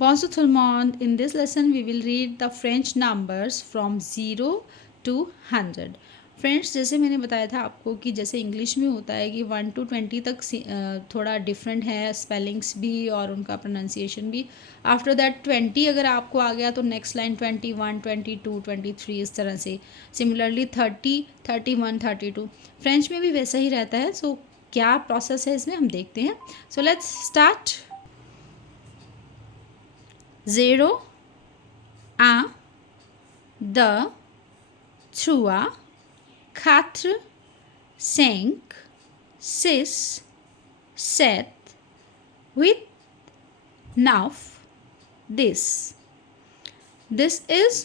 Bonjour tout le monde. In this lesson, we will read the French numbers from 0 to 100. Friends, जैसे मैंने बताया था आपको कि जैसे इंग्लिश में होता है कि 1 to 20 तक थोड़ा डिफरेंट है, स्पेलिंग्स भी और उनका प्रोनाउंसिएशन भी. आफ्टर दैट 20 अगर आपको आ गया तो नेक्स्ट लाइन 21, 22, 23 इस तरह से. सिमिलरली 30, 31, 32 फ्रेंच में भी वैसा ही रहता है. सो क्या प्रोसेस है इसमें हम देखते हैं. So let's start. 0, 1, 2, 3, 4, 5, 6, 7, 8, 9, 10. This is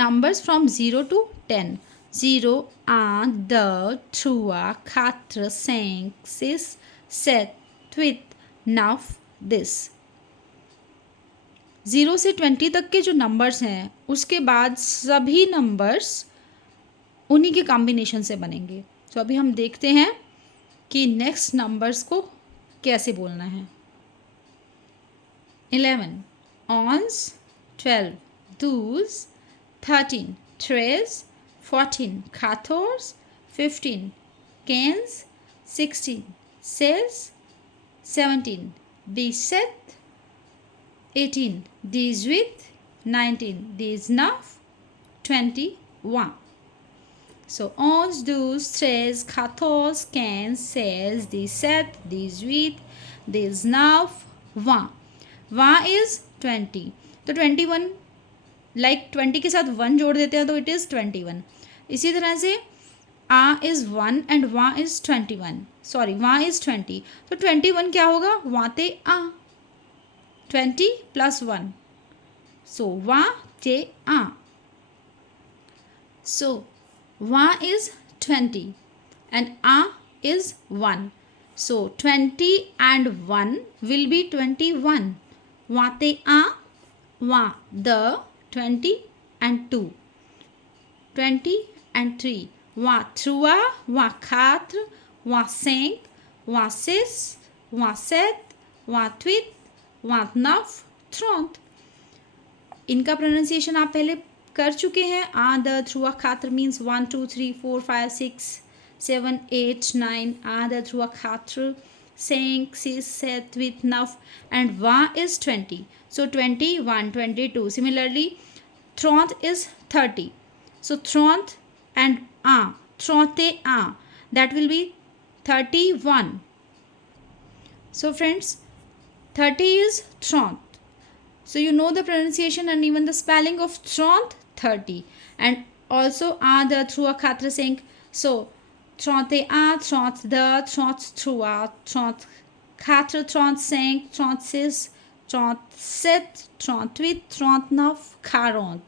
numbers from 0 to 10. 0, 1, 2, 3, 4, 5, 6, 7, 8, 9, 10. 0 से 20 तक के जो नंबर्स हैं उसके बाद सभी नंबर्स उन्हीं के कॉम्बिनेशन से बनेंगे. तो अभी हम देखते हैं कि नेक्स्ट नंबर्स को कैसे बोलना है. 11, 11, 12, 12, 13, 13, 14, 14, 15, 15, 16, 16, 17, 17, 18, 18, 19, 19, 21. So 11, 12, 13, 14, 15, 16, 17, 18, 19, 20. 1 is 20. तो 21 लाइक 20 के साथ 1 जोड़ देते हैं तो इट इज़ 21. इसी तरह से आ इज़ 1 एंड वा इज़ 21. सॉरी, वा इज़ 20. तो 21 क्या होगा? वाते आ. 20 plus 1. So, wa, te, a. So, wa is 20 and a is 1. So, 20 and 1 will be 21. Wa, te, a, wa, the, 20 and 2. 20 and 3. Wa, trois, wa, quatre, wa, cinq, wa, six, wa, sept, wa, huit, 29, 30. इनका pronunciation आप पहले कर चुके हैं. आ, द, थ्रुआ, खात्र मीन्स 1, 2, 3, 4, 5, 6, 7, 8, 9. आ, द, थ्रुआ, खात्र 5, 6, 7, 8, 9 and वा is 20. So 21, 22. Similarly, 30 is 30. So 30 and a, 30 a, that will be 31. So friends, 30 is 30. So you know the pronunciation and even the spelling of 30, 30. And also a, the, through, khatra, saying. So 30 a, 30 the, 30 through a, 30 khatra, 35, 36, 37, 38, 39, 40.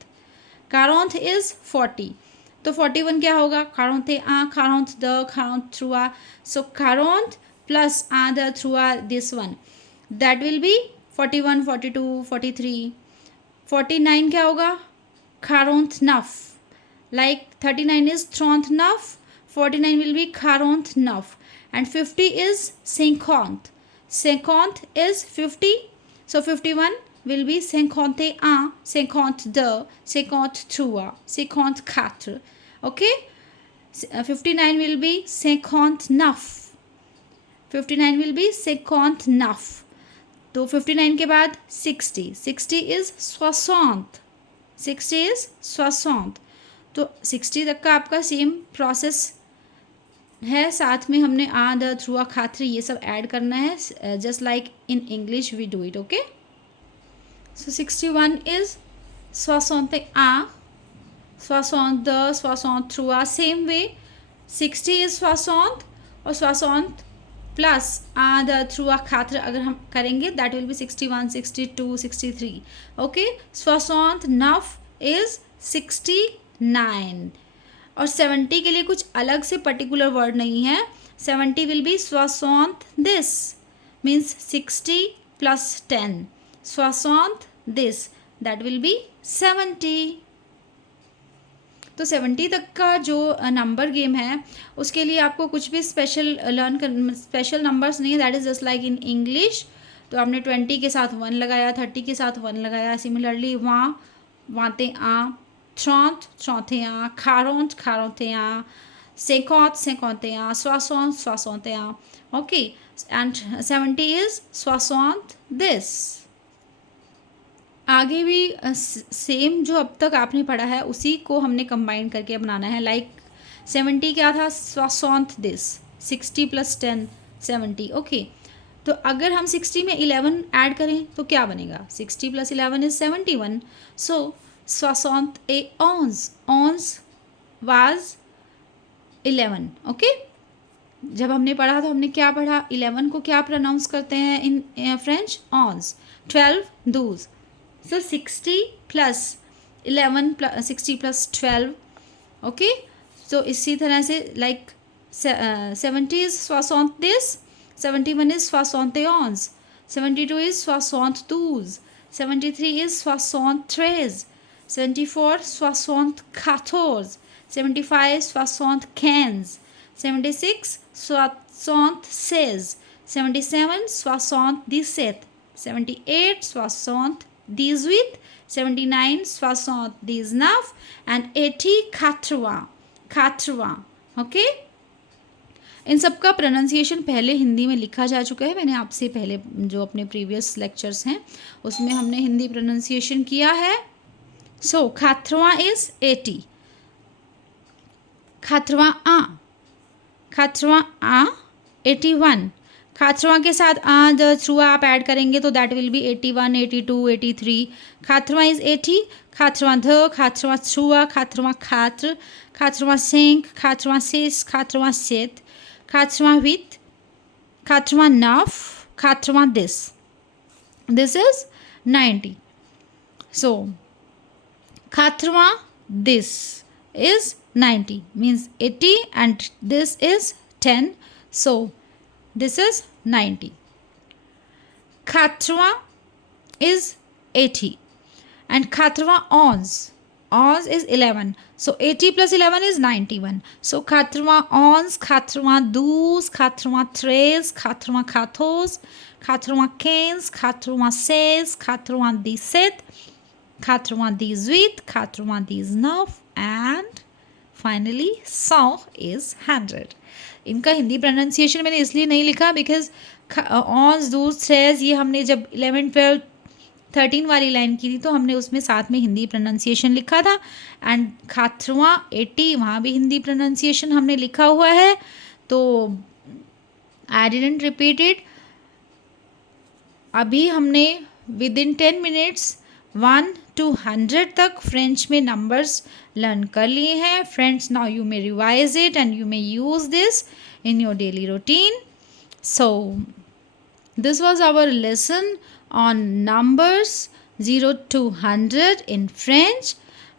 40 is 40. तो 41 क्या होगा? 40 a, 40 the, 40 through a. So 40 plus a, the, through a, this one. That will be 41, 42, 43. 49 क्या होगा? 49. Like 39 is 39. 49 will be 49. And 50 is 50. 50 is 50. So 51 will be 51, 52, 53, 54. Okay? 59 will be 59. 59 will be 59. तो 59 के बाद 60. 60 is 60. 60 is 60. तो 60 तक का आपका same process है. साथ में हमने आ, द, थ्रुआ, खात्री ये सब ऐड करना है. Just like in English we do it. Okay. So 61 is 60 आ, 60 60 थ्रुआ. सेम वे 60 इज़ 60 और 60 प्लस आ, द, थ्रुआ, खात्र अगर हम करेंगे that will be 61, 62, 63. Okay. 69 is 69. और 70 के लिए कुछ अलग से पर्टिकुलर वर्ड नहीं है. 70 will be 60 this means 60 plus 10. 60 this that will be 70. तो 70 तक का जो नंबर गेम है उसके लिए आपको कुछ भी स्पेशल लर्न कर, स्पेशल नंबर्स नहीं है. That is just like in English. तो हमने 20 के साथ 1 लगाया, 30 के साथ 1 लगाया. सिमिलरली वहाँ, वाते आ, 30, 31, 40, 41, 50, 51, 60, 61. Okay, and 70 is 60 this. आगे भी सेम जो अब तक आपने पढ़ा है उसी को हमने कंबाइन करके बनाना है. लाइक 70 क्या था, 60 दिस, 60 + 10 70. ओके, तो अगर हम 60 में 11 ऐड करें तो क्या बनेगा, 60 + 11 is 71. So 60 A 11 was 11. Okay, जब हमने पढ़ा तो हमने क्या पढ़ा, 11 को क्या प्रोनाउंस करते हैं in French, 11. 12 12. So 60 + 11 60 + 12. Okay, so इसी तरह से like 70 is 70, 71 is 71, 72 is 72, 73 is 73, 74 74, 75 75, 76 76, 77 77, 78 78, 79 79 and 80 80. Okay, इन सब का प्रोनाउंसिएशन पहले हिंदी में लिखा जा चुका है. मैंने आपसे पहले जो अपने प्रीवियस लेक्चर्स हैं उसमें हमने हिंदी प्रोनाउंसिएशन किया है. सो 80 इज 80. 80 आ 81. 80 के साथ द थ्रू आप ऐड करेंगे तो दैट विल बी 81 82 83. 80 इज 80. 80 ध 80 through 80 4 80 5 80 6 80 7 80 8 80 9 80 this is 90. So 80 this is 90 means 80 and this is 10. So this is 90. 80 is 80 and 80 ons is 11. So 80 + 11 is 91. So 80 ons, 80 12, 80 13, 80 14, 80 15, 80 16, 80 17, 80 18, 80 19 and finally 100 is 100. इनका Hindi pronunciation मैंने इसलिए नहीं लिखा because ऑन्स दूस says ये हमने जब 11 12 13 वाली लाइन की थी तो हमने उसमें साथ में हिंदी प्रोनाउंसिएशन लिखा था. एंड 80 80 वहाँ भी हिंदी प्रोनाउंसिएशन हमने लिखा हुआ है, तो आई डिडंट रिपीट इट. अभी हमने विद इन 10 मिनट्स 1 to 100 तक फ्रेंच में नंबर्स लर्न कर लिए हैं. Friends, now you may revise it and you may use this in your daily routine. So this was our lesson on numbers 0 to 100 in French,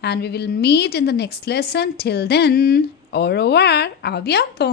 and we will meet in the next lesson. Till then, au revoir, à bientôt.